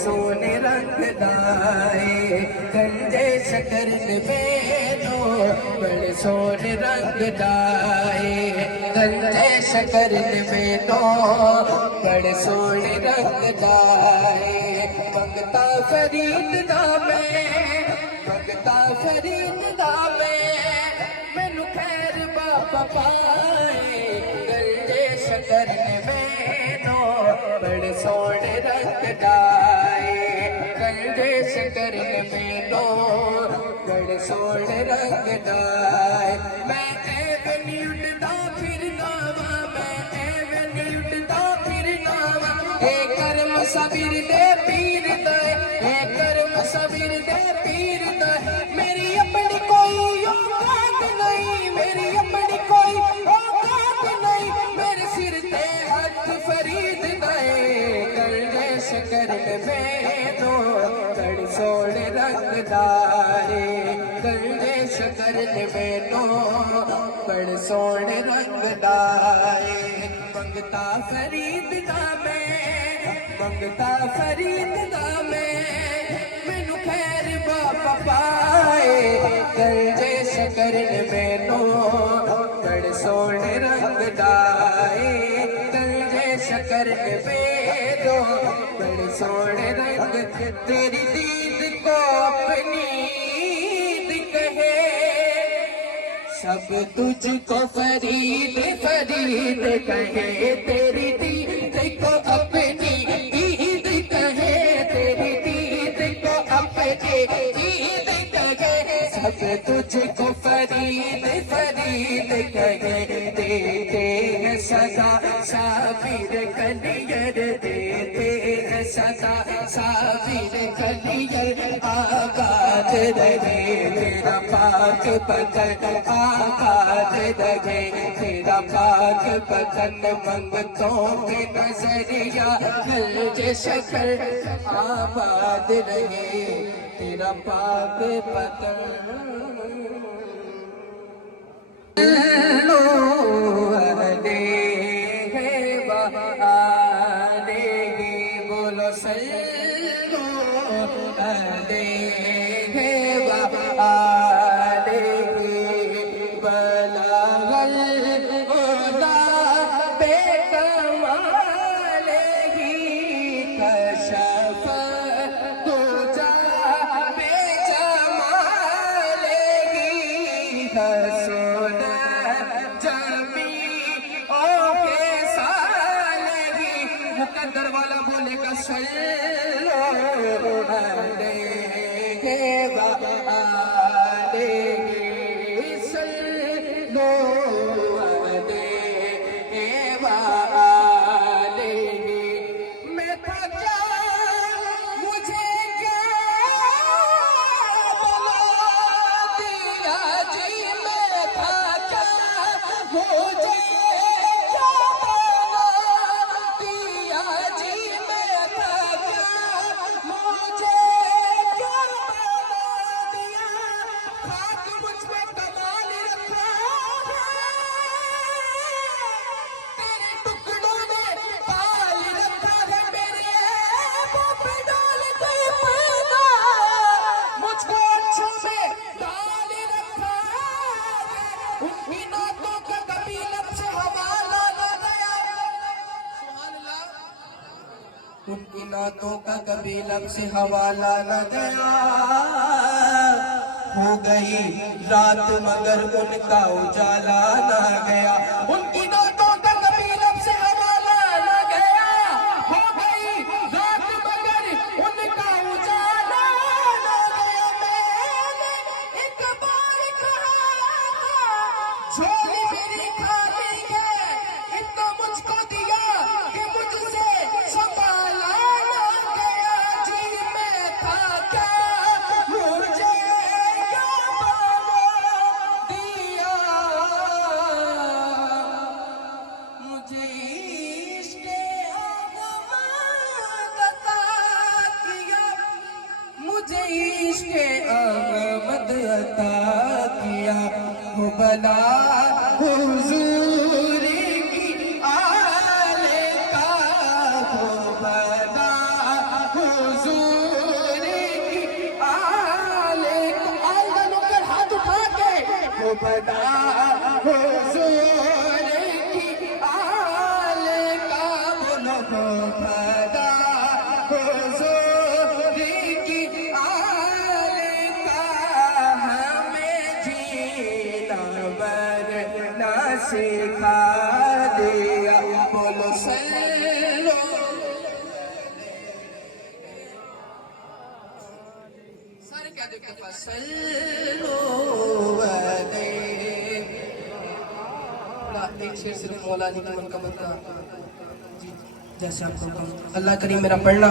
سونے رنگ دائے گنجے شکرن میں دو بڑے سونے رنگ دائے گنجے شکرن میں دو بڑے سونے رنگ دائے منگتا فرید دا میں منگتا فرید دا میں مینو خیر باپا پائے گنجے شکرن میں دو بڑے سونے رنگ دائے گنجے شکرن میں دو بڑے سونے رنگ دائے میں ایونیو دا پھرنا وا میں ایونیو دا پھرنا وا اے کرم صبر دے پیر دے اے کرم صبر دے پیر دے میری اپنی کوئی اوقات نہیں میری اپنی کوئی اوقات نہیں میرے سر تے ہاتھ فرید دے گنجے شکرن میں دو بڑے سونے رنگ دائے گنجے شکرن میں دو بڑے سونے رنگ دائے منگتا فرید دا میں منگتا فرید دا میں مینو خیر باپا پائے گنجے شکرن میں دو بڑے سونے رنگ دائے گنجے شکرن میں دو بڑے سونے رنگ تیری دید کو اپنی کہے سب تجھ کو فرید فرید کہے تیری دید کو اپنی عید کہے تیری دید کو اپنی عید کہے سب تجھ کو فرید فرید کہے دیتے ہیں سزا صابر کلیر دیتے ہیں سزا صابر کلیر آباد رہے تیرا پاک بدن آباد رہے تیرا پاک بدن منگتوں کے نظریہ گنجے شکر آباد رہے تیرا پاک بدن بولو سلو مقدر والا بولے گا سلو علیہ وآلہ سلو علیہ وآلہ میں تھا کیا مجھے کیا بلا دیا جی میں تھا کیا مجھے ان کی نعتوں کا کبھی لب سے حوالہ نہ گیا ہو گئی رات مگر ان کا اجالا نہ گیا ان کی نعتوں کا کبھی لب سے حوالہ نہ گیا ہو گئی رات مگر ان کا اجالا نہ گیا میں نے ایک بار کہا جھولی میری خالی ہے اتنا مجھ کو دیا کہ مجھ سے عشق احمد عطا کیا ہو بلا حضور کی آل کا ہو بلا حضور بدا حضور کی آل کا بلو بدا حضور کی آل کا ہمیں جینا مرنا سکھا دیا بولو سلو سارے کیا دیکھتے فسلو ایک شیر صرف مولانا کی منقبت کا جیسے آپ کو اللہ کریم میرا پڑھنا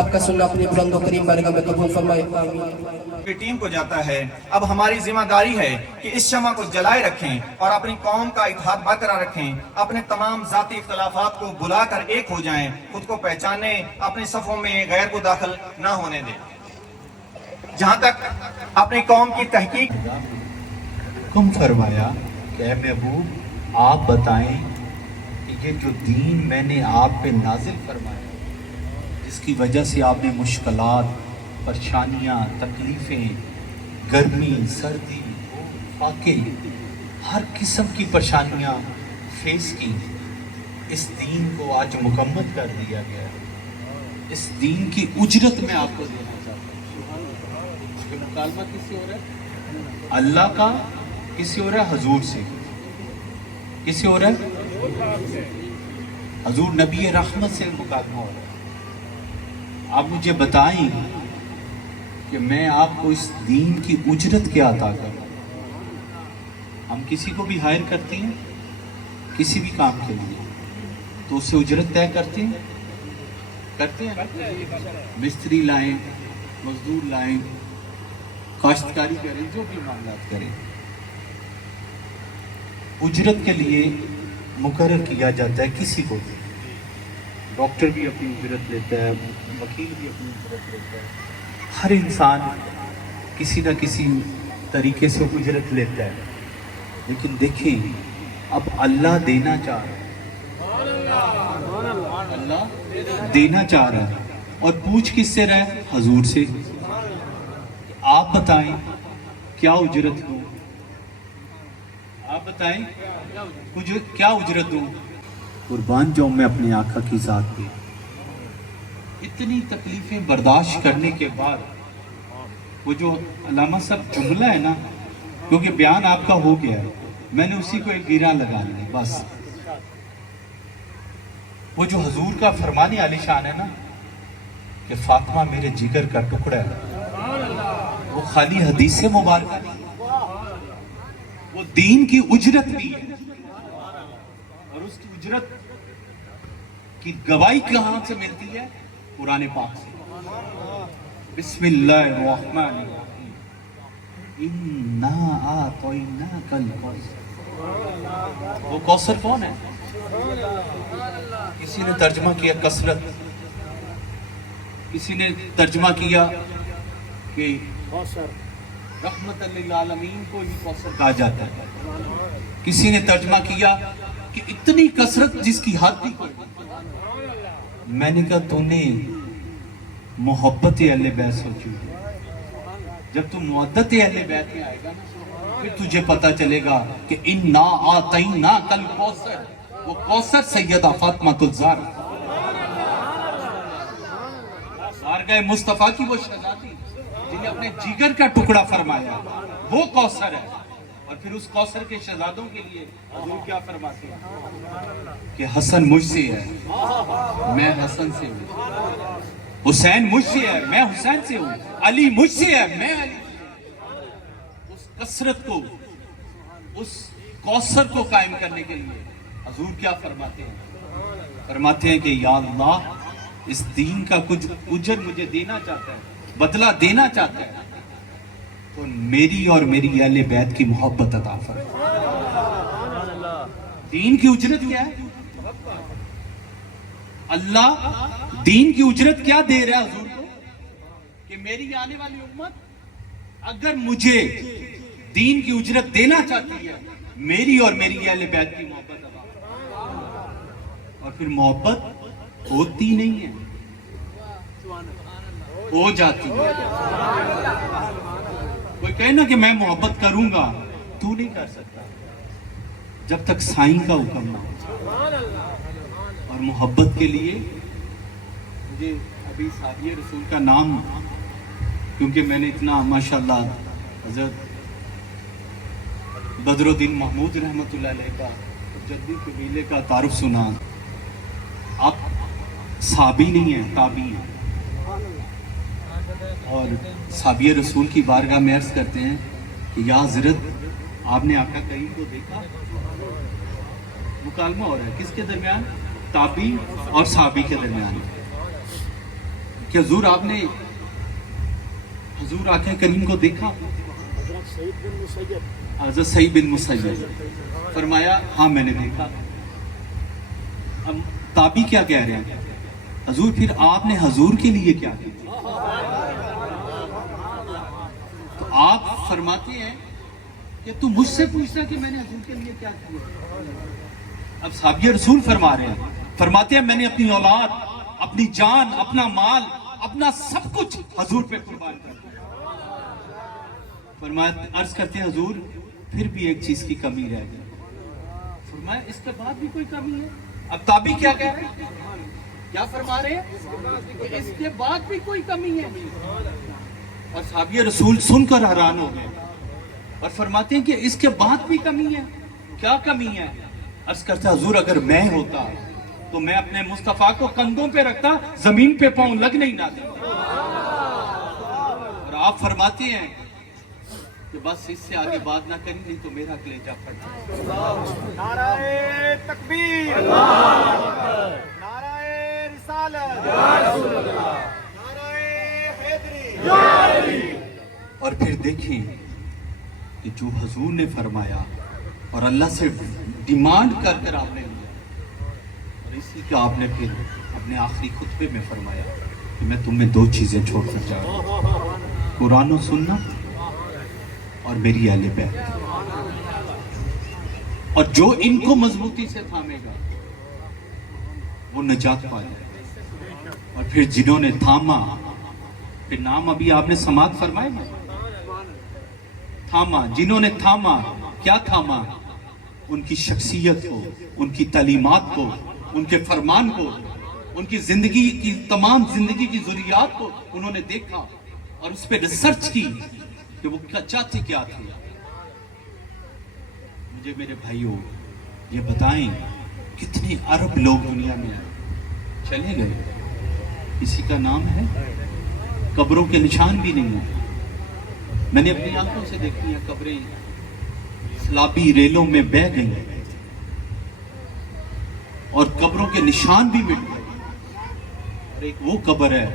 آپ کا سننا اپنی بلند و کریم بارگاہ میں قبول فرمائے آمین. ٹیم کو جاتا ہے اب ہماری ذمہ داری ہے کہ اس شمع کو جلائے رکھیں اور اپنی قوم کا اتحاد برقرار رکھیں. اپنے تمام ذاتی اختلافات کو بلا کر ایک ہو جائیں. خود کو پہچانیں. اپنے صفوں میں غیر کو داخل نہ ہونے دیں. جہاں تک اپنی قوم کی تحقیق حکم فرمایا کہ اے محبوب آپ بتائیں کہ یہ جو دین میں نے آپ پہ نازل فرمایا جس کی وجہ سے آپ نے مشکلات، پریشانیاں، تکلیفیں، گرمی، سردی، فاقے، ہر قسم کی پریشانیاں فیس کی، اس دین کو آج مکمل کر دیا گیا ہے. اس دین کی اجرت میں آپ کو دینا چاہتا ہوں. یہ مکالمہ کس سے ہو رہا ہے؟ اللہ کا. کس سے ہو رہا ہے؟ حضور سے. کس سے ہو رہا ہے؟ حضور نبی رحمت سے مکالمہ ہو رہا ہے. آپ مجھے بتائیں کہ میں آپ کو اس دین کی اجرت کیا عطا کروں. ہم کسی کو بھی ہائر کرتے ہیں کسی بھی کام کے لیے تو اس سے اجرت طے کرتے ہیں. مستری لائیں، مزدور لائیں، کاشتکاری کریں، جو بھی معاملات کریں، اجرت کے لیے مقرر کیا جاتا ہے کسی کو بھی. ڈاکٹر بھی اپنی اجرت لیتا ہے، وکیل بھی اپنی اجرت لیتا ہے. ہر انسان کسی نہ کسی طریقے سے اجرت لیتا ہے. لیکن دیکھیں اب اللہ دینا چاہ رہا ہے. اللہ دینا چاہ رہا ہے اور پوچھ کس سے رہا ہے؟ حضور سے. آپ بتائیں کیا اجرت دوں؟ آپ بتائیں کیا اجرت دوں؟ قربان جاؤں میں اپنے آقا کی ذات پہ. اتنی تکلیفیں برداشت کرنے کے بعد وہ جو علامہ صاحب جملہ ہے نا، کیونکہ بیان آپ کا ہو گیا ہے، میں نے اسی کو ایک گیرا لگا لیا بس. وہ جو حضور کا فرمان عالی شان ہے نا کہ فاطمہ میرے جگر کا ٹکڑا ہے، وہ خالی حدیث مبارکہ نہیں، وہ دین کی اجرت بھی ہے. اور اس کی اجرت کی گواہی کہاں سے ملتی ہے؟ قرآن پاک سے. بسم اللہ الرحمن الرحیم اِنَّا أَعْطَيْنَاكَ الْكَوْثَرَ. وہ کوثر کون ہے؟ کسی نے ترجمہ کیا کثرت، کسی نے ترجمہ کیا کہ رحمت للعالمین کو ہی کوثر کہا جاتا ہے. کسی نے ترجمہ کیا کہ اتنی کثرت جس کی حد ہی کوئی. میں نے کہا تو نے محبت اہل بیت سوچی. جب تو محبت اہل بیت میں آئے گا نا پھر تجھے پتا چلے گا کہ اِنَّا أَعْطَيْنَاكَ الْكَوْثَرَ. وہ کوثر سیدہ فاطمہ الزہرا بارگاہ مصطفیٰ کی وہ شہزادی جنہیں اپنے جگر کا ٹکڑا فرمایا، وہ کوثر ہے. اور پھر اس کوثر کے شہزادوں کے لیے حضور کیا فرماتے ہیں کہ حسن مجھ سے ہے، میں حسن سے ہوں. حسین مجھ سے ہے، میں حسین سے ہوں. علی مجھ سے ہے، میں علی. اس کثرت کو، اس کوثر کو قائم کرنے کے لیے حضور کیا فرماتے ہیں؟ فرماتے ہیں کہ یا اللہ اس دین کا کچھ اجر مجھے دینا چاہتا ہے، بدلہ دینا چاہتا ہے تو میری اور میری اہل بیت کی محبت عطا فرما. دین کی اجرت کیا ہے؟ اللہ دین کی اجرت کیا دے رہا ہے حضور کو کہ میری آنے والی امت اگر مجھے دین کی اجرت دینا چاہتی ہے میری اور میری اہل بیت کی محبت عطا فرما. اور پھر محبت ہوتی نہیں ہے، ہو جاتی ہے. کوئی کہے نا کہ میں محبت کروں گا तू नहीं कर सकता जब तक साईं का हुक्म ना हो। और मोहब्बत के लिए मुझे अभी साहिए रसूल का नाम, क्योंकि मैंने इतना माशाल्लाह हज़रत बदरुद्दीन महमूद रहमतुल्लाह अलैह का जद्दी कबीले का तारुफ सुना। आप साबी नहीं हैं, ताबी हैं। और साबिय रसूल की बारगाह में अर्ज करते हैं कि या हज़रत आपने आका करीम को देखा। मुकालमा हो रहा है किसके दरमियान? ताबी और साबी के दरमियान। कि हुजूर आपने हुजूर आका करीम को देखा? हज़रत सईद बिन मुसय्यब फरमाया हाँ मैंने देखा। अब ताबी क्या कह रहे हैं? हुजूर फिर आपने हुजूर के लिए क्या किया? तो आप फरमाते हैं कि तू मुझसे पूछना कि मैंने हुजूर के लिए क्या किया। अब साबिय रसूल फरमा रहे हैं, फरमाते हैं मैंने अपनी औलाद, अपनी जान, अपना माल, अपना सब कुछ हुजूर पे कुर्बान कर दिया। फरमाया अर्ज करते हैं हुजूर फिर भी एक चीज की कमी रह गई। फरमाया इसके बाद भी कोई कमी है? अब ताबी क्या कह रहे हैं? क्या फरमा रहे हैं? इसके बाद भी कोई कमी है। और साबिय रसूल सुनकर हैरान हो गए और फरमाते हैं कि इसके बाद भी कमी है। क्या कमी है? अर्ज करता हुजूर अगर मैं होता तो मैं अपने मुस्तफा को कंधों पे रखता, जमीन पे पांव लगने ही ना देता। और आप फरमाते हैं कि बस इससे आगे बात ना करी नहीं तो मेरा कलेजा फट जाए। नाराए तकबीर, नाराए रिसालत, नाराए हैदरी। और फिर देखें कि जो हुजूर ने फरमाया और अल्लाह से डिमांड कर कर आपने लिया, और इसी का आपने फिर अपने आखिरी खुतबे में फरमाया कि मैं तुम्हें दो चीजें छोड़कर जा रहा हूं, कुरान और सुन्नत और मेरी अहले बैत। और जो इनको मजबूती से थामेगा वो नजात पा जाएगा। और फिर जिन्होंने थामा, फिर नाम अभी आपने समात फरमाए ना, थामा, जिन्होंने थामा, क्या थामा? उनकी शख्सियत को, उनकी तालीमात को, उनके फरमान को, उनकी जिंदगी की तमाम जिंदगी की जरूरियात को उन्होंने देखा और उस पर रिसर्च की कि वो क्या चाहते क्या थे। मुझे मेरे भाइयों ये बताएं कितने अरब लोग दुनिया में चले गए, किसी का नाम है? कब्रों के निशान भी नहीं है। मैंने अपनी आंखों से देखी है कब्रें सलाबी रेलों में बह गई और कब्रों के निशान भी मिट गए। और एक वो कब्र है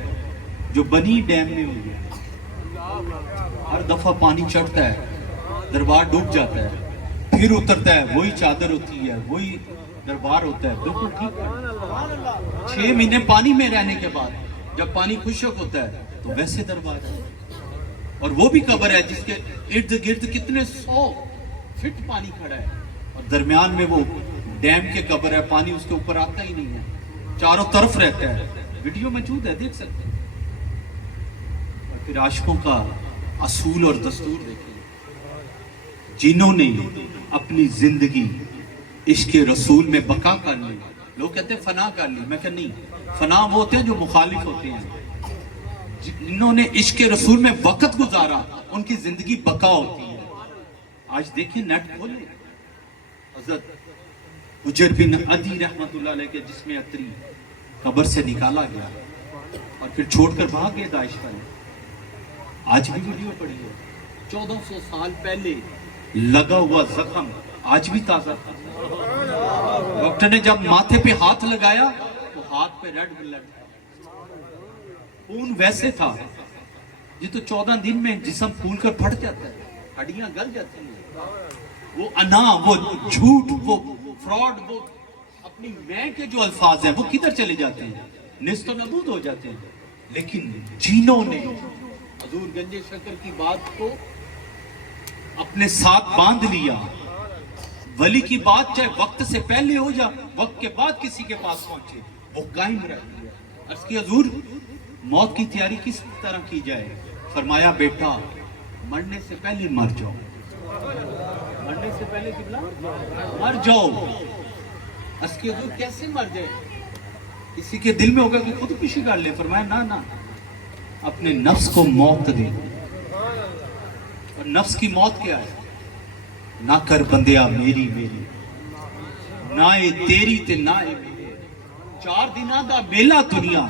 जो बनी डैम में हुई है। हर दफा पानी चढ़ता है, दरबार डूब जाता है, फिर उतरता है, वही चादर होती है, वही दरबार होता है। बिल्कुल ठीक है। 6 महीने पानी में रहने के बाद जब पानी खुशक होता है तो वैसे दरबार है। और वो भी कब्र है जिसके इर्द गिर्द कितने 100 फीट पानी खड़ा है और दरमियान में वो डैम के कब्र है, पानी उसके ऊपर आता ही नहीं है, चारों तरफ रहता है। वीडियो मौजूद है, देख सकते हैं। और फिर आशिकों का असूल और दस्तूर देखिए, जिन्होंने अपनी जिंदगी इश्क रसूल में बका कर ली। लोग कहते हैं फना कर ली, मैं कहता नहीं, फना वो होते हैं जो मुखालिफ होते हैं। जिन्होंने इश्क रसूल में वक्त गुजारा उनकी जिंदगी बका होती है। आज देखिए नेट खोले, हज़रत हुजर बिन अदी रहमतुल्लाह अलैह के जिस्म अतरी कब्र से निकाला गया और फिर छोड़कर भाग गए दाइश वाले। आज भी वीडियो पड़ी है, 1400 साल पहले लगा हुआ जख्म आज भी ताजा था। डॉक्टर ने जब माथे पे हाथ लगाया तो हाथ पे रेड ब्लड था, खून वैसे था। ये तो 14 दिन में जिस्म फूल कर फट जाता है, हड्डियां गल जाती हैं। वो अना, वो झूठ, वो फ्रॉड, वो अपनी मैं के जो अल्फाज हैं वो किधर चले जाते हैं, निस्तो नबूद हो जाते हैं। लेकिन जिन्होंने हजूर गंजे शक्कर की बात को अपने साथ बांध लिया, वली की बात चाहे वक्त से पहले हो या वक्त के बाद किसी के पास पहुंचे, वो कायम रहती है। अर्ज़ की हजूर मौत की तैयारी किस तरह की जाए? फरमाया बेटा मरने से पहले मर जाओ। مرنے سے پہلے قبلہ مر جاؤ. اس کے حضور کیسے مر جائے؟ کسی کے دل میں ہوگا کہ خودکشی کر لے. فرمایا نہ نہ، اپنے نفس کو موت دے. اور نفس کی موت کیا ہے؟ نہ کر بندیا میری میری، نہ اے تیری تے نہ اے میرے. 4 دناں دا میلہ دنیا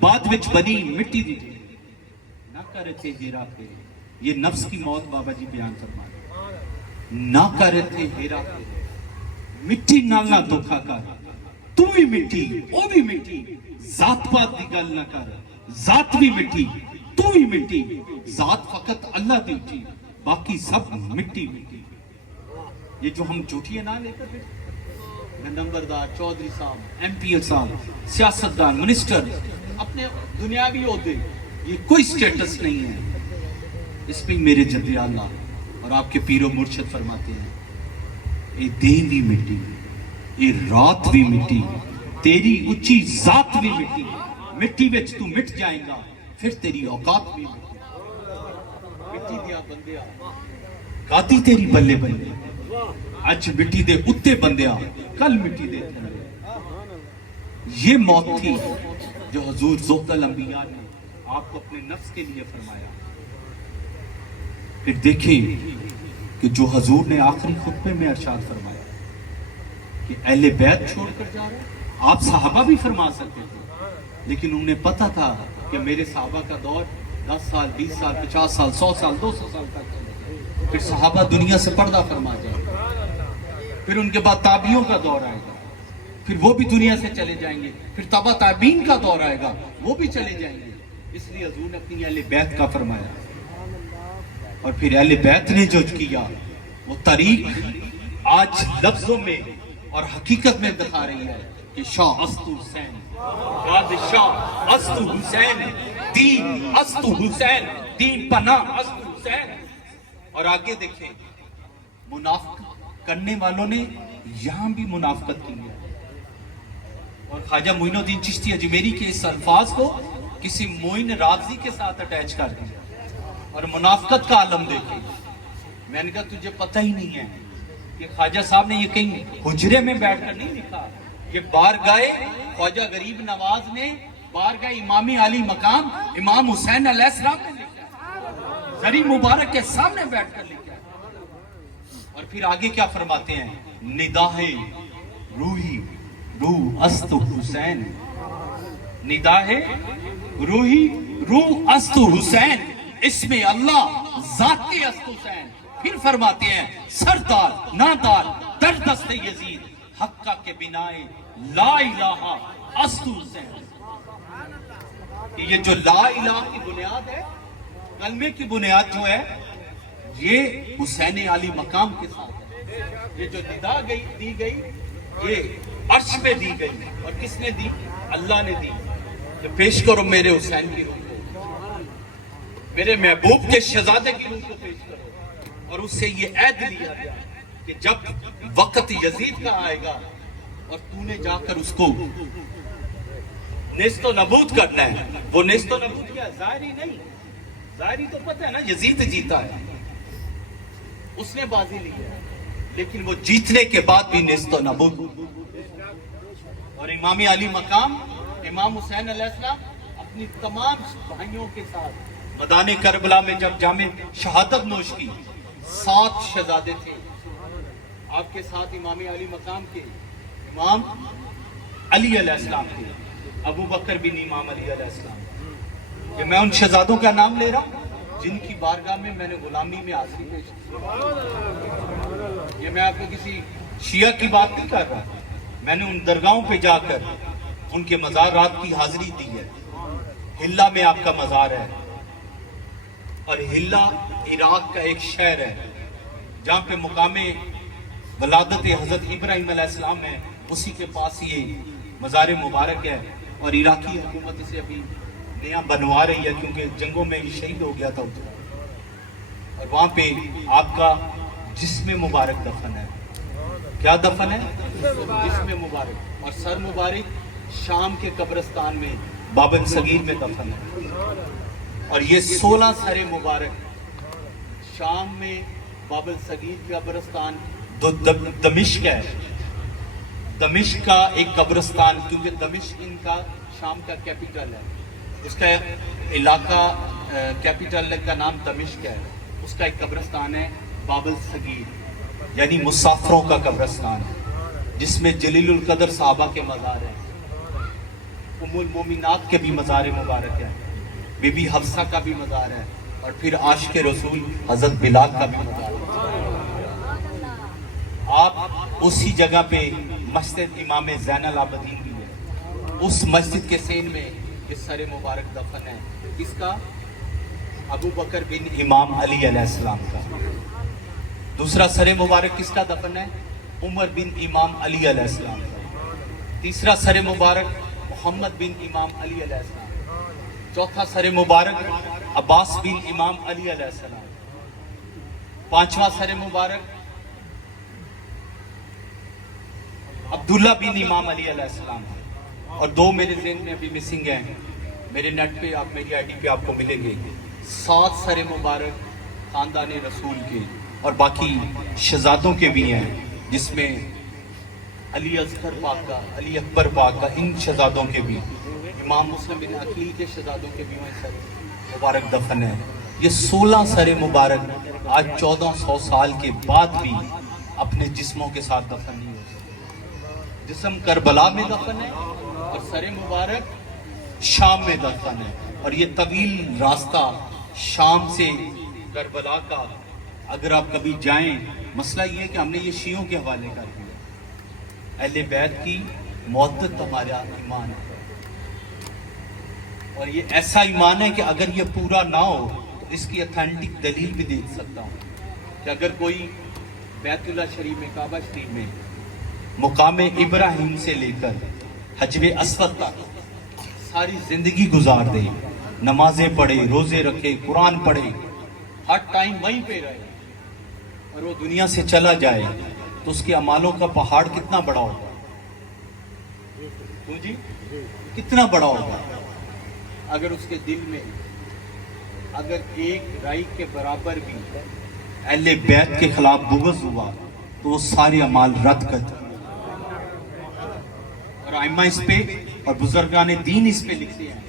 بعد وچ بنی مٹی دی. نہ کر تے ہیرا پھیرے. یہ نفس کی موت بابا جی بیان فرما رہے. نہ کر تے ہیرا پھیرے، مٹی نال نہ دھوکا کر. تو بھی مٹی او بھی مٹی. ذات پات دی گل نہ کر، ذات بھی مٹی تو بھی مٹی. ذات فقط اللہ دی اٹھی، باقی سب مٹی مٹی. یہ جو ہم جھوٹیاں نہ لے کر پھر نمبردار، چودھری صاحب، ایم پی صاحب، سیاستدان، منسٹر، اپنے دنیاوی عہدے، یہ کوئی سٹیٹس نہیں ہے. اس پہ میرے جد اللہ اور آپ کے پیر و مرشد فرماتے ہیں اے دین بھی مٹی، اے رات بھی مٹی، تیری اچھی ذات بھی مٹی. مٹی وچ تو مٹ جائیں گا، پھر تیری اوقات بھی مٹی. مٹی دیا بندیا گاتی تیری بلے بلے. اج مٹی دے اتے بندیا، کل مٹی دے تھلے. یہ موت تھی جو حضور زہد الانبیاء نے آپ کو اپنے نفس کے لیے فرمایا. پھر دیکھیں کہ جو حضور نے آخری خطبے میں ارشاد فرمایا کہ اہل بیت چھوڑ کر جا رہے ہیں. آپ صحابہ بھی فرما سکتے تھے، لیکن انہیں پتا تھا کہ میرے صحابہ کا دور 10 سال، 20 سال، 50 سال، 100 سال، 200 سال تک چلے. پھر صحابہ دنیا سے پردہ فرما جائیں گے. پھر ان کے بعد تابعیوں کا دور آئے گا، پھر وہ بھی دنیا سے چلے جائیں گے. پھر تبع تابعین کا دور آئے گا، وہ بھی چلے جائیں گے. اس لیے حضور نے اپنی اہل بیت کا فرمایا. اور پھر اہل بیت نے جو کیا وہ طریق آج لفظوں میں اور حقیقت میں دکھا رہی ہے کہ شاہ استو حسین، بادشاہ استو حسین، دین استو حسین، دین پناہ استو حسین. اور آگے دیکھیں منافقت کرنے والوں نے یہاں بھی منافقت کی ہے. اور خواجہ معین الدین چشتی اجمیری کے اس الفاظ کو کسی معین رازی کے ساتھ اٹیچ کر دیا. اور منافقت کا عالم دیکھیں. میں نے کہا تجھے پتہ ہی نہیں ہے کہ خواجہ صاحب نے یہ کہیں حجرے میں بیٹھ کر نہیں لکھا. یہ بارگاہ خواجہ غریب نواز نے بارگاہ امام علی مقام امام حسین علیہ السلام نے لکھا، زری مبارک کے سامنے بیٹھ کر لکھا. اور پھر آگے کیا فرماتے ہیں؟ نداہ روحی روح است حسین، نداہ روحی روح است حسین، اس میں اللہ ذات است حسین. پھر فرماتے ہیں سردار نادار در دست یزید حقہ کے بنائے لا الہ است حسین. یہ جو لا الہ کی بنیاد ہے، کلمے کی بنیاد جو ہے، یہ حسین علی مقام کے ساتھ ہے. یہ جو ندا دی گئی یہ عرش میں دی گئی. اور کس نے دی؟ اللہ نے دی. کہ پیش کرو میرے حسین کی روح کو، میرے محبوب کے شہزادے کی روح کو پیش کرو. اور اس سے یہ عہد لیا گیا کہ جب وقت یزید کا آئے گا اور تو نے جا کر اس کو نیست و نبود کرنا ہے. وہ نیست و نبود کیا؟ ظاہری نہیں. ظاہری تو پتہ ہے نا، یزید جیتا ہے، اس نے بازی لی ہے، لیکن وہ جیتنے کے بعد بھی نیست و نبود. اور امام علی مقام امام حسین علیہ السلام اپنی تمام بھائیوں کے ساتھ میدان کربلا میں جب جامع شہادت نوش کی، 7 شہزادے تھے آپ کے ساتھ. امام علی مقام کے امام علی علیہ السلام تھے، ابو بکر بن امام علی علیہ السلام. یہ میں ان شہزادوں کا نام لے رہا ہوں جن کی بارگاہ میں میں نے غلامی میں حاضری پیش کی. یہ میں آپ کو کسی شیعہ کی بات نہیں کر رہا، میں نے ان درگاہوں پہ جا کر ان کے مزارات کی حاضری دی ہے. ہلا میں آپ کا مزار ہے، اور ہلا عراق کا ایک شہر ہے جہاں پہ مقام ولادت حضرت ابراہیم علیہ السلام ہے. اسی کے پاس یہ مزار مبارک ہے. اور عراقی حکومت اسے ابھی نیا بنوا رہی ہے کیونکہ جنگوں میں یہ شہید ہو گیا تھا. اور وہاں پہ آپ کا جسم مبارک دفن ہے. کیا دفن ہے؟ جسم مبارک. اور سر مبارک شام کے قبرستان میں بابن صغیر میں دفن ہے. اور یہ 16 سر مبارک شام میں बाबल सगीर का कब्रिस्तान दमिश्क है, दमिश्क का एक कब्रिस्तान, क्योंकि दमिश्क इनका शाम का कैपिटल है, उसका इलाका कैपिटल का नाम दमिश्क है, उसका एक कब्रिस्तान है बाबल सगीर यानी मुसाफिरों का कब्रिस्तान, जिसमें जलीलुल कदर साहबा के मज़ार हैं, उम्मुल मोमिनात के भी मज़ार मुबारक हैं, बीबी हफ्सा का भी मज़ार है, और फिर आशिक रसूल हज़रत बिलाल का भी मज़ार है। आप उसी जगह पे मस्जिद इमाम ज़ैनुल आबिदीन भी है, उस मस्जिद के सेन में ये सर मुबारक दफन है, किसका? अबू बकर बिन इमाम अली अलैहिस्सलाम का। दूसरा सर मुबारक किसका दफन है? उमर बिन इमाम अली अलैहिस्सलाम का। तीसरा सर मुबारक मोहम्मद बिन इमाम अली अलैहिस्सलाम। चौथा सर मुबारक अब्बास बिन इमाम अली अलैहिस्सलाम। पांचवा सर मुबारक अब्दुल्ला बिन इमाम अली अलैहिस्सलाम। और दो मेरे ज़हन में अभी मिसिंग हैं, मेरे नेट पे आप मेरी आईडी पे आपको मिलेंगे। 7 सर मुबारक खानदान रसूल के और बाकी शहजादों के भी हैं, जिसमें अली असगर पाक का, अली अकबर पाक का, इन शहजादों के भी, इमाम मुस्लिम बिन अकील के शहजादों के भी वहीं सर मुबारक दफन है। ये 16 सर मुबारक आज 1400 साल के बाद भी अपने जिस्मों के साथ दफन नहीं हो सकते। जिस्म करबला में दफन है और सर मुबारक शाम में दफन है। और ये तवील रास्ता शाम से करबला का, अगर आप कभी जाएं, मसला ये है कि हमने ये शियों के हवाले कर दिया। अहले बैत की मुअद्दत हमारा ईमान है, और ये ऐसा ईमान है कि अगर ये पूरा ना हो तो इसकी अथेंटिक दलील भी दे सकता हूँ कि अगर कोई बैतुल्लाह शरीफ में, काबा शरीफ में मुकाम इब्राहिम से लेकर हजवे अस्वद तक सारी जिंदगी गुजार दे, नमाजें पढ़े, रोजे रखे, कुरान पढ़े, हर टाइम वहीं पे रहे, और वो दुनिया से चला जाए, तो उसके अमालों का पहाड़ कितना बड़ा होगा? तो जी कितना बड़ा होगा? अगर उसके दिल में अगर एक राई के बराबर भी अहले बैत के खिलाफ बुग़्ज़ हुआ तो वो सारे अमाल रद्द कर दें। और आइम्मा इस पे और बुजुर्गान दीन इस पे लिखते हैं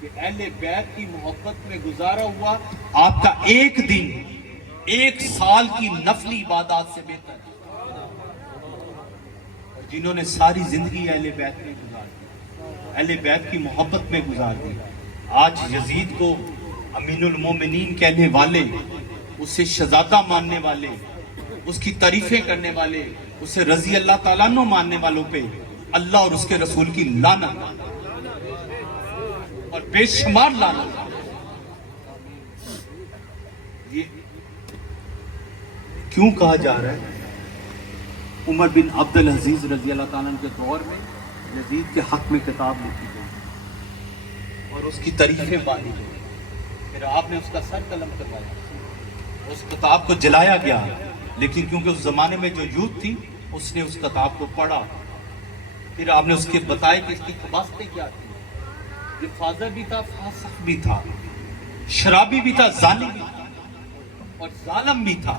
कि अहले बैत की मोहब्बत में गुजारा हुआ आपका एक दिन 1 साल की नफली इबादत से बेहतर है। और जिन्होंने सारी जिंदगी अहले बैत में गुजार दी, अहले बैत की मोहब्बत में गुजार दी, आज यजीद को अमीनुल मोमिनीन कहने वाले, उसे शहजादा मानने वाले, उसकी तारीफें करने वाले, उसे रजी अल्लाह ताला अन्हु मानने वालों पे अल्लाह और उसके रसूल की लानत और बेशुमार लानत। ये क्यों कहा जा रहा है? उमर बिन अब्दुल अजीज रजी अल्लाह ताला के दौर में यजीद के हक में किताब लिखी गई और उसकी तारीफें बांधी गई, फिर आपने उसका सर कलम करवाया, उस किताब को जलाया गया। लेकिन क्योंकि उस जमाने में जो यूथ थी उसने उस किताब को पढ़ा, फिर आपने उसके बताया कि इसकी खबासतें क्या थी। ये फाजर भी था, फासिक भी था, शराबी भी था, जालिम भी था और जालिम भी था।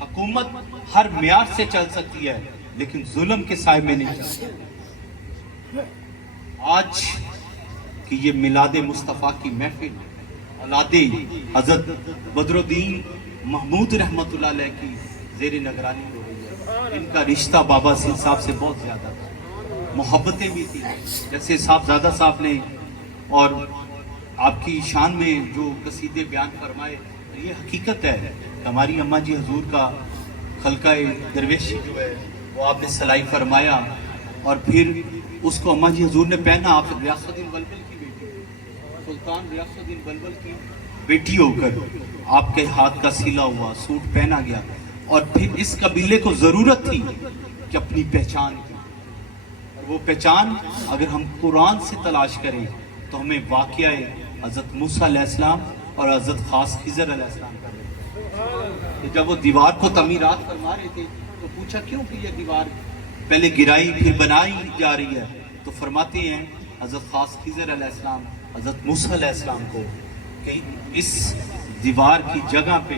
हुकूमत हर मियार से चल सकती है लेकिन जुल्म के साए में नहीं चलती। आज कि ये मिलाद मुस्तफ़ा की महफिल औलादे हजरत बदरुद्दीन महमूद रहमतुल्लाह अलैह की ज़ेर निगरानी हो रही है। इनका रिश्ता बाबा सिंह साहब से बहुत ज़्यादा था, मोहब्बतें भी थी। जैसे साहबजादा साहब ने और आपकी शान में जो कसीदे बयान फरमाए, ये हकीकत है। हमारी अम्मा जी हजूर का खलका दरवेशी जो है वो आपने सलाई फरमाया और फिर उसको अम्मा जी हजूर ने पहना। आप रियासुद्दीन बलबल की बेटी, सुल्तान रियासुद्दीन बलबल की बेटी होकर आपके हाथ का सिला हुआ सूट पहना गया। और फिर इस कबीले को जरूरत थी कि अपनी पहचान की, और वो पहचान अगर हम कुरान से तलाश करें तो हमें वाक़या हज़रत मूसा अलैहिस्सलाम और हज़रत खास खिज़र अलैहिस्सलाम का मिलता है। जब वो दीवार को तमीरात फरमा रहे थे तो पूछा क्यों कि ये दीवार पहले गिराई फिर बनाई जा रही है, तो फरमाते हैं हज़रत खास खिज़र अलैहिस्सलाम हज़रत मूसा अलैहिस्सलाम को कि इस दीवार की जगह पे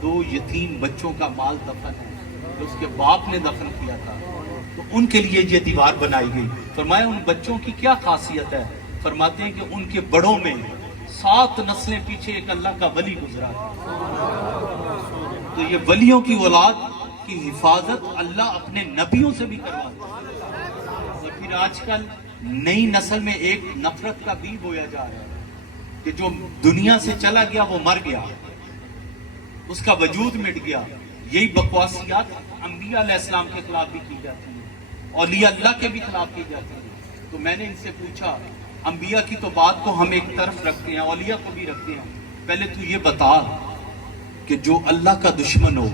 2 यतीम बच्चों का माल दफन है जो उसके बाप ने दफन किया था, तो उनके लिए ये दीवार बनाई गई। फरमाया उन बच्चों की क्या खासियत है? फरमाते हैं कि उनके बड़ों में 7 नस्लें पीछे एक अल्लाह का वली गुजरा है। तो ये वलियों की औलाद की हिफाजत अल्लाह अपने नबियों से भी करवाता है। और फिर आजकल नई नस्ल में एक नफरत का बीज बोया जा रहा है कि जो दुनिया से चला गया वो मर गया, उसका वजूद मिट गया। यही बकवासियात अंबिया अलैहिस्सलाम के खिलाफ भी की जाती है, औलिया अल्लाह के भी खिलाफ की जाती है। तो मैंने इनसे पूछा, अंबिया की तो बात को हम एक तरफ रखते हैं, औलिया को भी रखते हैं, पहले तू ये बता कि जो अल्लाह का दुश्मन हो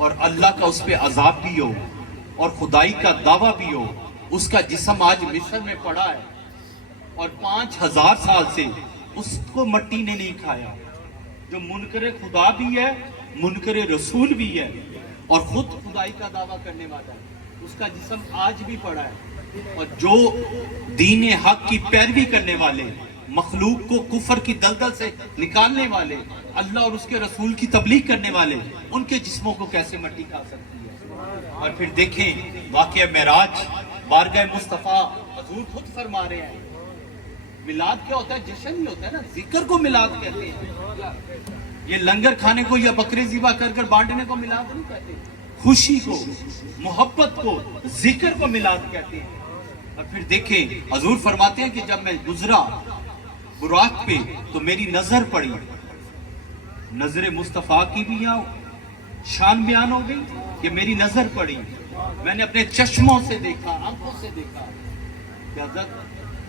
और अल्लाह का उस पर अजाब भी हो और खुदाई का दावा भी हो, उसका जिस्म आज मिस्र में पड़ा है और 5000 साल से उसको मट्टी ने नहीं खाया। जो मुनकरे खुदा भी है, मुनकरे रसूल भी है और खुद खुदाई का दावा करने वाला है, उसका जिस्म आज भी पड़ा है। और जो दीन हक की पैरवी करने वाले, मखलूक को कुफर की दलदल से निकालने वाले, अल्लाह और उसके रसूल की तबलीग करने वाले, उनके जिस्मों को कैसे मट्टी खा सकती है? और फिर देखें वाक़या मेराज, बारगाह मुस्तफ़ा, हुजूर खुद फरमा रहे हैं, मिलाद क्या होता है? जश्न ही होता है ना, जिक्र को मिलाद कहते हैं। ये लंगर खाने को या बकरे ज़िबा कर कर बांटने को मिलाद नहीं कहते, खुशी को, मोहब्बत को, जिक्र को मिलाद कहते हैं। और फिर देखें हुजूर फरमाते हैं कि जब मैं गुजरा बुराक पे तो मेरी नजर पड़ी, नजर मुस्तफ़ा की भी यहाँ शान बयान हो गई कि मेरी नजर पड़ी, मैंने अपने चश्मों से देखा, आंखों से देखा कि हज़रत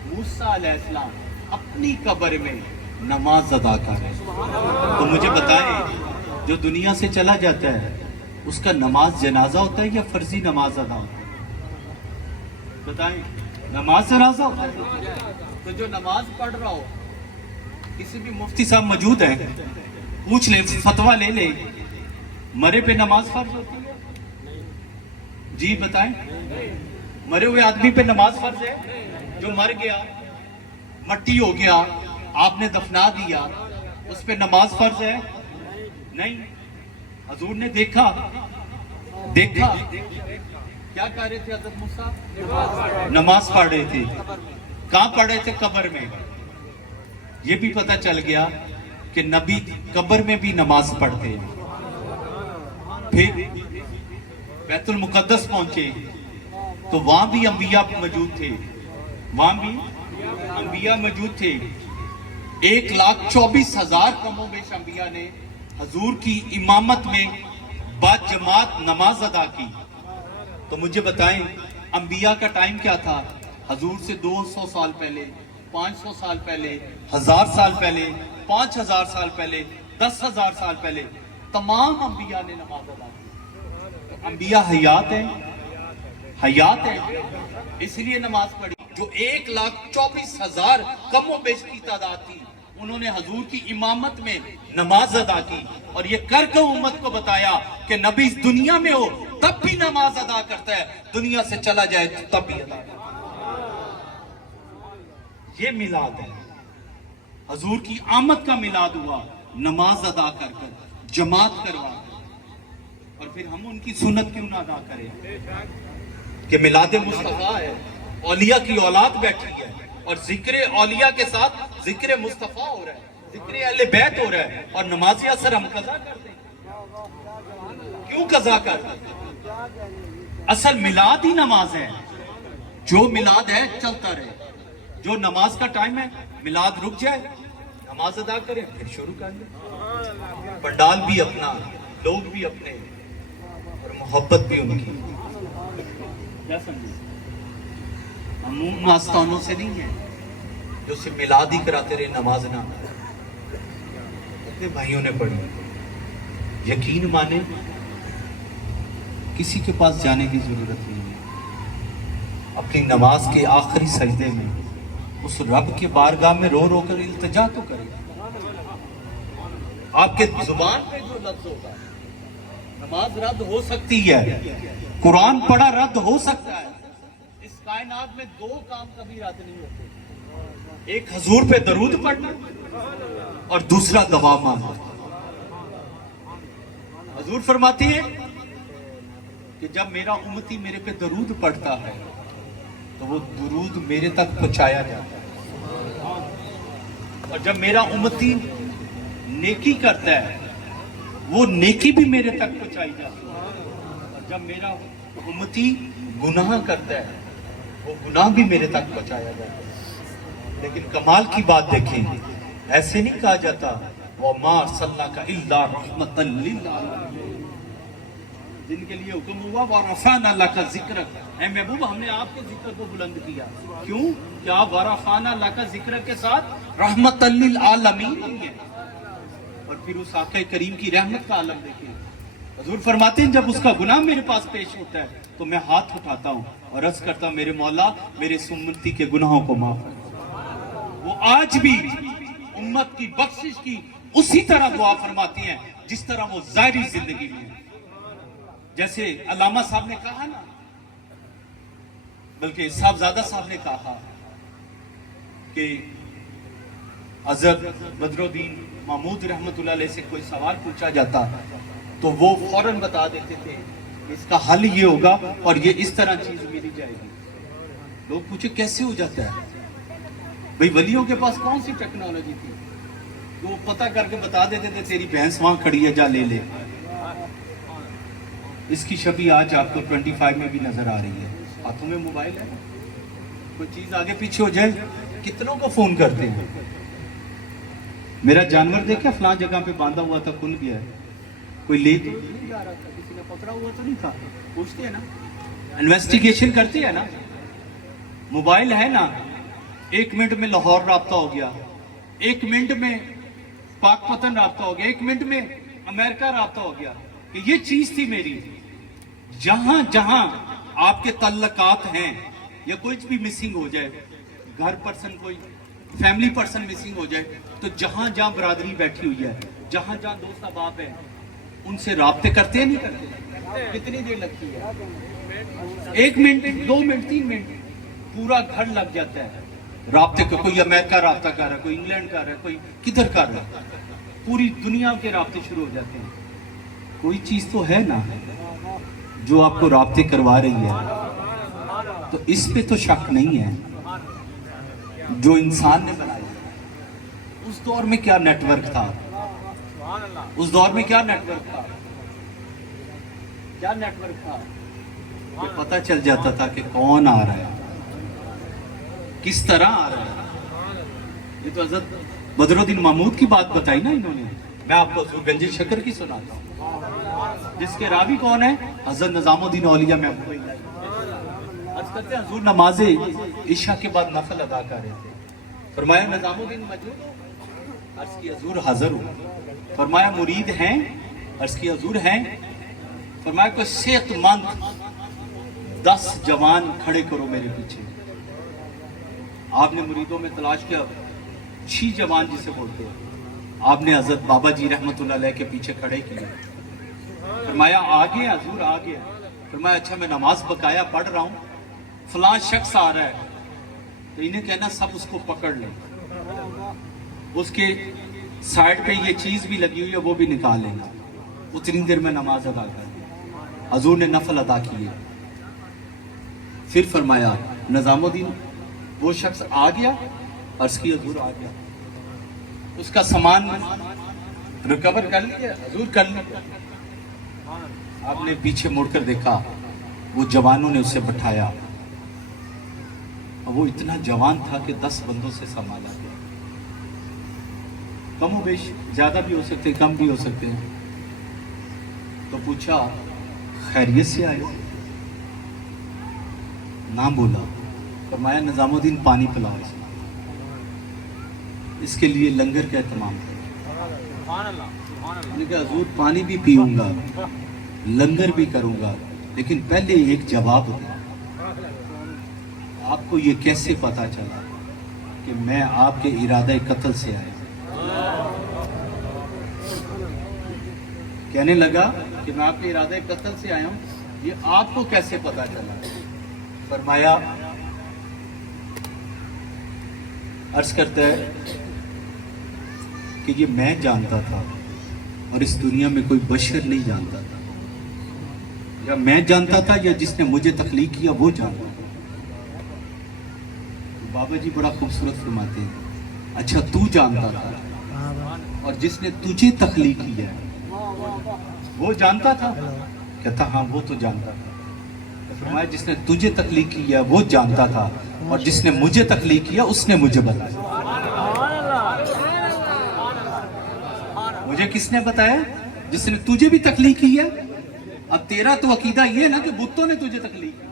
मूसा अलैहिस्सलाम अपनी कब्र में नमाज अदा कर रहे हैं। तो मुझे बताएं, जो दुनिया से चला जाता है उसका नमाज जनाजा होता है या फर्जी नमाज अदा होता है? बताएं, नमाज जनाजा होता है। तो जो नमाज पढ़ रहा हो, किसी भी मुफ्ती साहब मौजूद है, पूछ ले, फतवा ले ले, मरे पे नमाज फर्ज होती है? जी बताएं, मरे हुए आदमी पे नमाज फर्ज है? जो मर गया, मट्टी हो गया, आपने दफना दिया, उस पे नमाज फर्ज है? नहीं। हुजूर ने देखा क्या कर रहे थे हज़रत मूसा? नमाज पढ़ रहे थे। कहां पढ़ रहे थे? कब्र में। ये भी पता चल गया कि नबी कब्र में भी नमाज पढ़ते हैं। फिर बैतुल मुकद्दस पहुंचे तो वहां भी अंबिया मौजूद थे, वहां भी अंबिया मौजूद थे। 1,24,000 कमोबेश अंबिया ने हजूर की इमामत में बाजमात नमाज अदा की। तो मुझे बताएं, अंबिया का टाइम क्या था? हजूर से 200 साल पहले, 500 साल पहले, 1000 साल पहले, 5000 साल पहले, 10,000 साल पहले तमाम अंबिया ने नमाज अदा की। तो अंबिया हयात है, इसलिए नमाज पढ़ी। जो 1,24,000 कमो बेश की तादाद थी, उन्होंने हजूर की इमामत में नमाज अदा की और ये कर के उम्मत को बताया कि नबी इस दुनिया में हो तब भी नमाज अदा करता है, दुनिया से चला जाए तो तब भी अदा करता है। ये मिलाद है, हजूर की आमद का मिलाद हुआ, नमाज अदा कर कर, जमात करवा। और फिर हम उनकी सुन्नत क्यों ना अदा करें कि मिलाद मुस्तफा है, औलिया की औलाद बैठी है और जिक्र औलिया के साथ जिक्र मुस्तफा हो रहा है, जिक्र अहले बैत हो रहा है, और नमाज असर हम कज़ा करते हैं। क्यों कज़ा करते हैं? असल मिलाद ही नमाज है। जो मिलाद है चलता रहे, जो नमाज का टाइम है मिलाद रुक जाए, नमाज अदा करें, फिर शुरू कर लें। पंडाल भी अपना, लोग भी अपने, और मोहब्बत भी उनकी। क्या समझे? अमूम आस्थानों से नहीं है जो सिर्फ मिलाद ही कराते रहे, नमाज ना। अपने भाइयों ने पढ़ी, यकीन माने किसी के पास जाने की जरूरत नहीं है। अपनी नमाज के आखिरी सजदे में उस रब के बारगाह में रो रो कर इल्तिजा तो करें। आपके जुबान पे जो लफ्ज होगा, नमाज रद्द हो सकती है, कुरान पढ़ा रद्द हो सकता है। इस कायनात में 2 काम कभी रद्द नहीं होते, एक हजूर पे दरूद पढ़ना और दूसरा दवा मांगना। हुजूर फरमाते हैं कि जब मेरा उम्मती मेरे पे दरूद पढ़ता है तो वो दरूद मेरे तक पहुंचाया जाता है, और जब मेरा उम्मती नेकी करता है वो नेकी भी मेरे तक पहुंचाई जाती है, और जब मेरा उम्मती गुनाह करता है वो गुनाह भी मेरे तक पहुंचाया जाता है। लेकिन कमाल की बात देखें, ऐसे नहीं कहा जाता वमा अर्सलनाका इल्ला रहमतल लिल आलमीन, जिनके लिए हुक्म हुआ वरफाना लका जिक्रक, ऐ महबूब हमने आपके जिक्र को बुलंद किया। क्यों? कि आप वरफाना लका जिक्र के साथ रहमतल लिल आलमीन है। और फिर उस आक़ा करीम की रहमत का आलम देखिए, हुजूर फरमाते हैं जब उसका गुनाह मेरे पास पेश होता है तो मैं हाथ उठाता हूँ और अर्ज करता हूँ मेरे मौला मेरे उम्मती के गुनाहों को माफ कर। वो आज भी उम्मत की बख्शिश की उसी तरह दुआ फरमाती हैं जिस तरह वो ज़ाहिरी जिंदगी में, जैसे अल्लामा साहब ने कहा ना, बल्कि साहबजादा साहब ने कहा कि हज़रत बदरुद्दीन महमूद रहमतुल्लाह अलैह से कोई सवाल पूछा जाता तो वो फौरन बता देते थे इसका हल ये होगा और ये इस तरह चीज मिली जाएगी। लोग पूछे कैसे हो जाता है? भाई वलियों के पास कौन सी टेक्नोलॉजी थी? वो पता करके बता देते थे तेरी भैंस वहां खड़ी है, जा ले ले। इसकी छवि आज आपको 25 में भी नजर आ रही है। हाथों में मोबाइल है, कोई चीज आगे पीछे हो जाए कितनों को फोन करते हैं, मेरा जानवर देखा फलां जगह पे बांधा हुआ था, खुल गया है, कोई ले तो नहीं जा रहा था, किसी ने पकड़ा हुआ तो नहीं था। पूछते हैं ना, इन्वेस्टिगेशन करते हैं ना। मोबाइल है ना, 1 मिनट में लाहौर राब्ता हो गया, 1 मिनट में पाकपतन राब्ता हो गया, 1 मिनट में अमेरिका राब्ता हो गया। कि ये चीज थी मेरी। जहां जहां आपके तल्लकात हैं या कुछ भी मिसिंग हो जाए, घर पर्सन कोई फैमिली पर्सन मिसिंग हो जाए, तो जहां जहां बरादरी बैठी हुई है, जहां जहां दोस्त अहबाब है, उनसे राब्ते करते हैं नहीं करते? कितनी देर लगती है? 1 मिनट, 2 मिनट, 3 मिनट, पूरा घर लग जाता है राब्ते को। कोई अमेरिका राब्ता कर रहा है, कोई इंग्लैंड कर रहा है, कोई किधर कर रहा है, पूरी दुनिया के राब्ते शुरू हो जाते हैं। कोई चीज तो है ना जो आपको राब्ते करवा रही है, तो इस पे तो शक नहीं है जो इंसान ने बनाया। उस दौर में क्या नेटवर्क था, उस दौर में क्या नेटवर्क था, क्या नेटवर्क था? ये पता चल जाता था कि कौन आ रहा है, किस तरह आ रहा है। ये तो हज़रत बदरुद्दीन महमूद की बात बताई ना इन्होंने। मैं आपको हज़ूर गंज शकर की सुनाता हूँ, जिसके रावी कौन है? हज़रत निज़ामुद्दीन औलिया में अर्ज़ करते हैं हज़ूर नमाज़े इशा के बाद नफल अदा कर रहे थे। फरमाया निज़ामुद्दीन मौजूद हो? अर्ज़ की हज़ूर हाजिर हो। फरमाया मुरीद हैं? अर्ज़ की हज़ूर हैं। फरमाया कोई सेहतमंद 10 जवान खड़े करो मेरे पीछे। आपने मुरीदों में तलाश किया 6 जवान जिसे बोलते हैं, आपने हज़रत बाबा जी रहमतुल्लाह अलैह के पीछे खड़े किए। फरमाया आ गए हज़ूर, आ गए। फरमाया अच्छा मैं नमाज बकाया पढ़ रहा हूँ, फलां शख्स आ रहा है, तो इन्हें कहना सब उसको पकड़ लें, उसके साइड पे ये चीज भी लगी हुई है वो भी निकाल लेना। उतनी देर में नमाज अदा कर दी। हजूर ने नफल अदा किए। फिर फरमाया निजामुद्दीन वो शख्स आ गया, अर्ज की हजूर आ गया, उसका सामान रिकवर कर लिया? हजूर कर लिया। आपने पीछे मुड़कर देखा, वो जवानों ने उसे बैठाया, और वो इतना जवान था कि 10 बंदों से संभाला गया। कम हो बेश, ज्यादा भी हो सकते हैं, कम भी हो सकते हैं। तो पूछा खैरियत से आए? नाम बोला। फरमाया निजामुद्दीन पानी पिलाओ इसे, इसके लिए लंगर का एहतमाम करो। मैंने कहा हजूर पानी भी पीऊंगा, लंगर भी करूंगा, लेकिन पहले एक जवाब दो, आपको ये कैसे पता चला कि मैं आपके इरादे कत्ल से आया? कहने लगा कि मैं आपके इरादे कत्ल से आया हूं, ये आपको कैसे पता चला? फरमाया अर्ज करता है कि ये मैं जानता था اور اس دنیا میں کوئی بشر نہیں جانتا تھا، یا میں جانتا تھا یا جس نے مجھے تخلیق کیا وہ جانتا تھا۔ بابا جی بڑا خوبصورت فرماتے ہیں، اچھا تو جانتا تھا اور جس نے تجھے تخلیق کیا وہ جانتا تھا؟ کہتا ہاں وہ تو جانتا تھا۔ فرمایا جس نے تجھے تخلیق کیا وہ جانتا تھا اور جس نے مجھے تخلیق کیا اس نے مجھے بتایا۔ مجھے کس نے بتایا؟ جس نے تجھے بھی تخلیق کیا۔ اب تیرا تو عقیدہ یہ ہے نا کہ بتوں نے تجھے تخلیق کیا،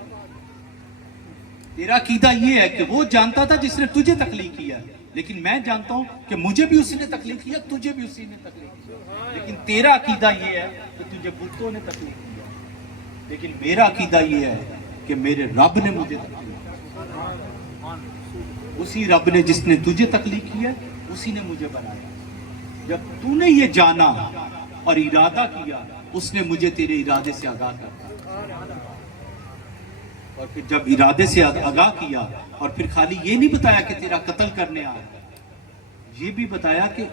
تیرا عقیدہ یہ ہے کہ وہ جانتا تھا جس نے تجھے تخلیق کیا، لیکن میں جانتا ہوں کہ مجھے بھی اسی نے تخلیق کیا، تجھے بھی اسی نے تخلیق کیا۔ لیکن تیرا عقیدہ یہ ہے کہ تجھے بتوں نے تخلیق کیا، لیکن میرا عقیدہ یہ ہے کہ میرے رب نے مجھے تخلیق کیا۔ اسی رب نے جس نے تجھے تخلیق کیا اسی نے مجھے بنایا۔ جب تو نے یہ جانا اور ارادہ کیا، اس نے مجھے تیرے ارادے سے آگاہ کر، اور پھر جب ارادے سے آگاہ کیا اور پھر خالی یہ نہیں بتایا کہ تیرا قتل کرنے آ رہا، یہ بھی بتایا کہ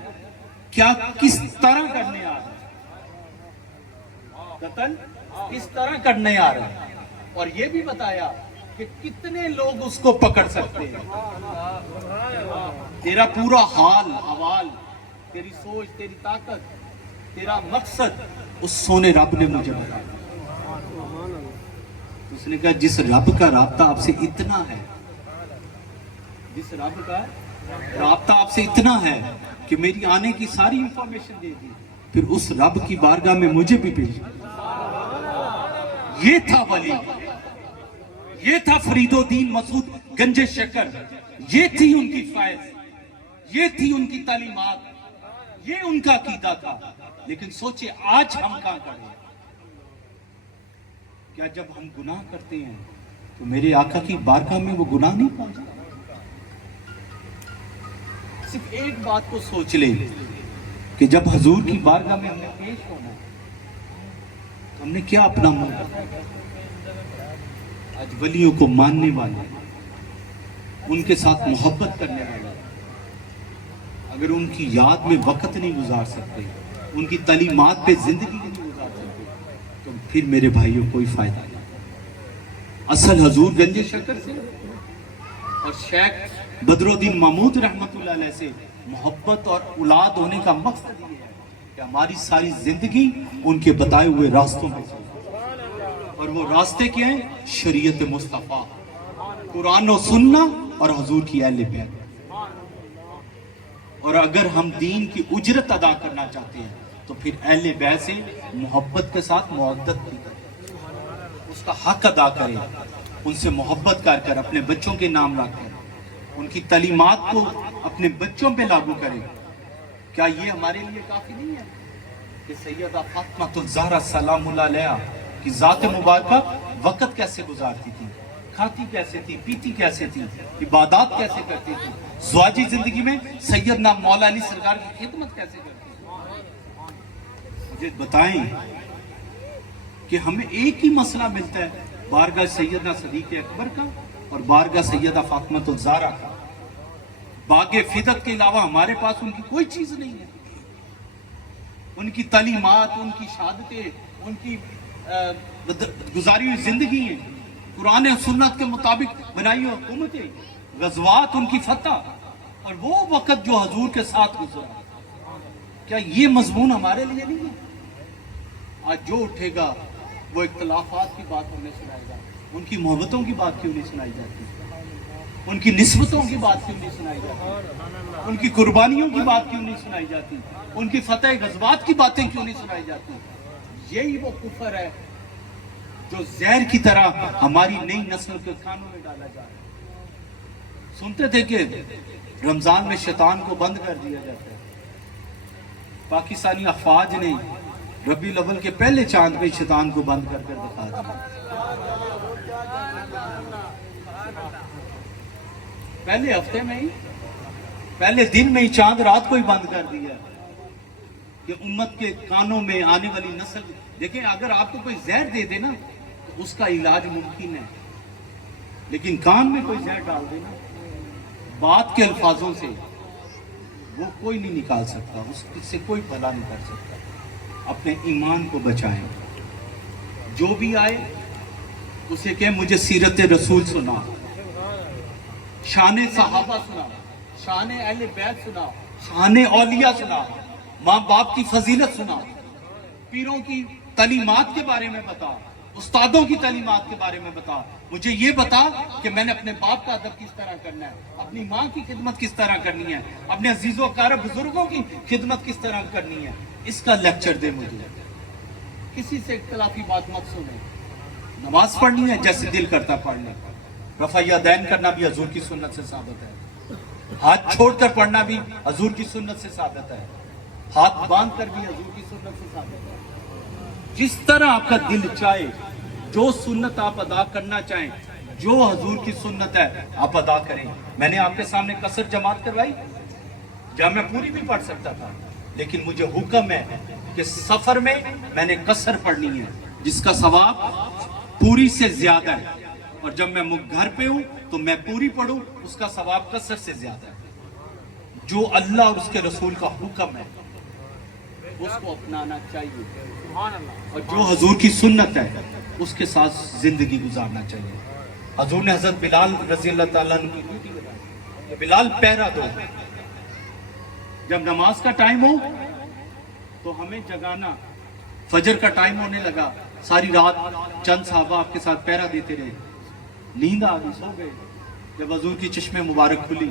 کیا کس طرح کرنے آ رہا، قتل کس طرح کرنے آ رہا ہے، اور یہ بھی بتایا کہ کتنے لوگ اس کو پکڑ سکتے ہیں۔ تیرا پورا حال حوال، تیری سوچ، تیری طاقت، تیرا مقصد اس سونے رب نے مجھے بتایا۔ اس نے کہا جس رب کا رابطہ آپ سے اتنا ہے، جس رب کا رابطہ آپ سے اتنا ہے کہ میری آنے کی ساری انفارمیشن دے دی، پھر اس رب کی بارگاہ میں مجھے بھی پیش کیا۔ یہ تھا ولی، یہ تھا فرید الدین مسعود گنج شکر، یہ تھی ان کی فیض، یہ تھی ان کی تعلیمات، یہ ان کا عقیدہ تھا۔ لیکن سوچے آج ہم کہاں کھڑے ہیں؟ کیا جب ہم گناہ کرتے ہیں تو میرے آقا کی بارگاہ میں وہ گناہ نہیں پہنچتا؟ صرف ایک بات کو سوچ لے کہ جب حضور کی بارگاہ میں ہم نے پیش ہونا ہے تو ہم نے کیا اپنا منہ رکھا؟ آج ولیوں کو ماننے والے، ان کے ساتھ محبت کرنے والے، اگر ان کی یاد میں وقت نہیں گزار سکتے، ان کی تعلیمات پہ زندگی نہیں گزار سکتے، تو پھر میرے بھائیوں کوئی فائدہ نہیں۔ اصل حضور گنج شکر سے اور شیخ بدر الدین محمود رحمت اللہ علیہ سے محبت اور اولاد ہونے کا مقصد یہ ہے کہ ہماری ساری زندگی ان کے بتائے ہوئے راستوں میں چلے، اور وہ راستے کیا ہیں؟ شریعت مصطفیٰ، قرآن و سننا اور حضور کی اہل بیت۔ اور اگر ہم دین کی اجرت ادا کرنا چاہتے ہیں تو پھر اہل بیت سے محبت کے ساتھ مودت بھی کریں، اس کا حق ادا کریں، ان سے محبت کر کر اپنے بچوں کے نام رکھ کر ان کی تعلیمات کو اپنے بچوں پہ لاگو کریں۔ کیا یہ ہمارے لیے کافی نہیں ہے کہ سیدہ فاطمہ الزہرا سلام اللہ علیہا کی ذات مبارکہ وقت کیسے گزارتی تھی، کھاتی کیسے تھی، پیتی کیسے تھی، عبادات کیسے کرتی تھی، زواجی زندگی میں سیدنا مولا علی سرکار کی خدمت کیسے کرتی تھی؟ مجھے بتائیں کہ ہمیں ایک ہی مسئلہ ملتا ہے بارگاہ سیدنا صدیق اکبر کا اور بارگاہ سیدہ فاطمہ الزہرا کا۔ باغ فدق کے علاوہ ہمارے پاس ان کی کوئی چیز نہیں ہے۔ ان کی تعلیمات، ان کی شہادتیں، ان کی گزاری ہوئی زندگی ہیں، قرآن و سنت کے مطابق بنائی ہوئی حکومتیں، غزوات، ان کی فتح، اور وہ وقت جو حضور کے ساتھ گزرا، کیا یہ مضمون ہمارے لیے نہیں ہے؟ آج جو اٹھے گا وہ اختلافات کی بات ہمیں سنائے گا، ان کی محبتوں کی بات کیوں نہیں سنائی جاتی، ان کی نسبتوں کی بات کیوں نہیں سنائی جاتی، ان کی قربانیوں کی بات کیوں نہیں سنائی جاتی، ان کی فتح غزوات کی باتیں کیوں نہیں سنائی جاتی؟ یہی وہ کفر ہے جو زہر کی طرح ہماری نئی نسل کے کانوں میں ڈالا جا رہا ہے۔ سنتے تھے کہ رمضان میں شیطان کو بند کر دیا جاتا ہے، پاکستانی افواج نے ربیع الاول کے پہلے چاند میں شیطان کو بند کر کر دکھا دیا۔ پہلے ہفتے میں ہی، پہلے دن میں ہی چاند رات کو ہی بند کر دیا کہ امت کے کانوں میں آنے والی نسل دیکھیں، اگر آپ کو کوئی زہر دے دے نا تو اس کا علاج ممکن ہے، لیکن کان میں کوئی زہر ڈال دے نا بات کے الفاظوں سے وہ کوئی نہیں نکال سکتا، اس سے کوئی بھلا نہیں کر سکتا۔ अपने ईमान को बचाएं। जो भी आए उसे कहे मुझे सीरत रसूल सुना, शान सहाबा सुना, शान अहले बैत सुना, शान औलिया सुना, माँ बाप की फजीलत सुना, पीरों की तालीमात के बारे में बता, उस्तादों की तालीमात के बारे में बता। मुझे ये बता कि मैंने अपने बाप का अदब किस तरह करना है, अपनी माँ की खिदमत किस तरह करनी है, अपने अजीजों कारब बुजुर्गों की खिदमत किस तरह करनी है, इसका लेक्चर दे मुझे। किसी से इख्तलाफी बात मत सुने। नमाज पढ़नी है जैसे दिल करता पढ़ ले। रफ़ा दैन करना भी हजूर की सुन्नत से साबित है। हाथ छोड़कर पढ़ना भी हजूर की सुन्नत से साबित है। हाथ बांध कर भी हजूर की सुन्नत से साबित है। जिस तरह आपका दिल चाहे, जो सुन्नत आप अदा करना चाहें, जो हजूर की सुन्नत है आप अदा करें। मैंने आपके सामने कसर जमात करवाई, जब मैं पूरी भी पढ़ सकता था, लेकिन मुझे हुक्म है कि सफर में मैंने कसर पढ़नी है, जिसका सवाब पूरी से ज्यादा है। और जब मैं घर पे हूं तो मैं पूरी पढ़ूं, उसका सवाब कसर से ज्यादा है। जो अल्लाह और उसके रसूल का हुक्म है उसको अपनाना चाहिए, और जो हजूर की सुन्नत है उसके साथ जिंदगी गुजारना चाहिए। हजूर ने हजरत बिलाल रज़ी अल्लाह ताला अन्हु की ड्यूटी लगाई कि बिलाल पहरा दो, जब नमाज का टाइम हो तो हमें जगाना। फजर का टाइम होने लगा, सारी रात चंद साहबा आपके साथ पहरा देते रहे, नींद आ गई, सो गए। जब हजूर की चश्मे मुबारक खुली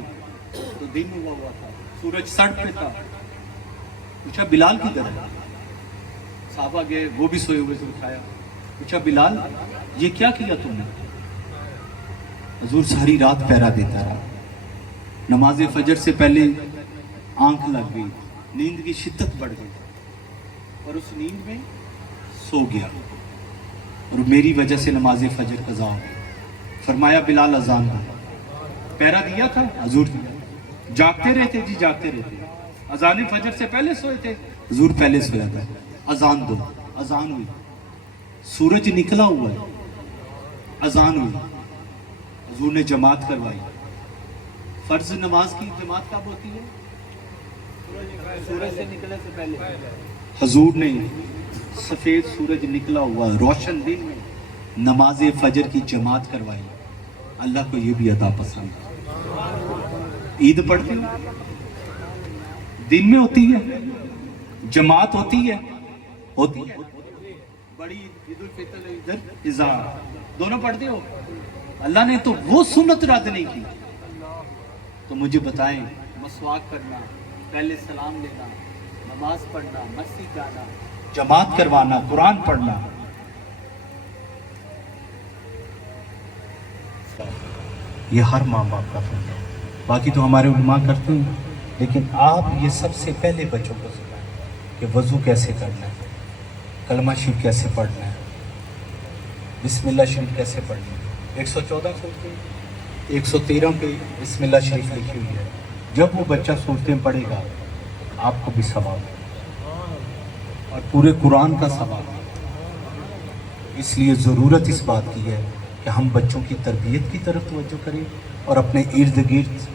तो दिन हुआ था, सूरज सड़ पे था। पूछा बिलाल किधर है? साहबा गए, वो भी सोए हुए से उठाया। पूछा बिलाल ये क्या किया तुमने? हजूर सारी रात पहरा देता रहा, नमाज फजर से पहले आंख लग गई, नींद की शिद्दत बढ़ गई और उस नींद में सो गया, और मेरी वजह से नमाज फजर कज़ा हो गई। फरमाया बिलाल अजान दो। पहरा दिया था हजूर दिया। जागते रहते जी, जागते रहते। अजान फजर से पहले सोए थे, हजूर पहले सोया था। अजान दो, अजान हुई, सूरज निकला हुआ है, अजान हुई, हजूर ने जमात करवाई। फर्ज नमाज की जमात कब होती है? सूरज से निकलने से पहले। हजूर ने सफेद सूरज निकला हुआ रोशन दिन में नमाज फजर की जमात करवाई। अल्लाह को ये भी अदा पसंद है। ईद पढ़ते हो, दिन में होती है, जमात होती है बड़ी ईद उल फितर, इधर इज़ार, दोनों पढ़ते हो। अल्लाह ने तो वो सुन्नत रद्द नहीं की। तो मुझे बताएं, मसवाक करना, पहले सलाम लेना, नमाज पढ़ना, मस्जिद जाना, जमात करवाना, कुरान पढ़ना, ये हर माँ बाप का फर्ज है। बाकी तो हमारे उलमा करते हैं, लेकिन आप ये सबसे पहले बच्चों को सिखाएं कि वज़ू कैसे करना है, कलमा शरीफ कैसे पढ़ना है, बिस्मिल्लाह शरीफ कैसे पढ़नी है। 114 सूरतें, 113 पे बिस्मिल्लाह शरीफ लिखी हुई है। जब वो बच्चा सूरतें पढ़ेगा आपको भी सवाब है और पूरे कुरान का सवाब है। इसलिए ज़रूरत इस बात की है कि हम बच्चों की तरबियत की तरफ तवज्जो करें और अपने इर्द गिर्द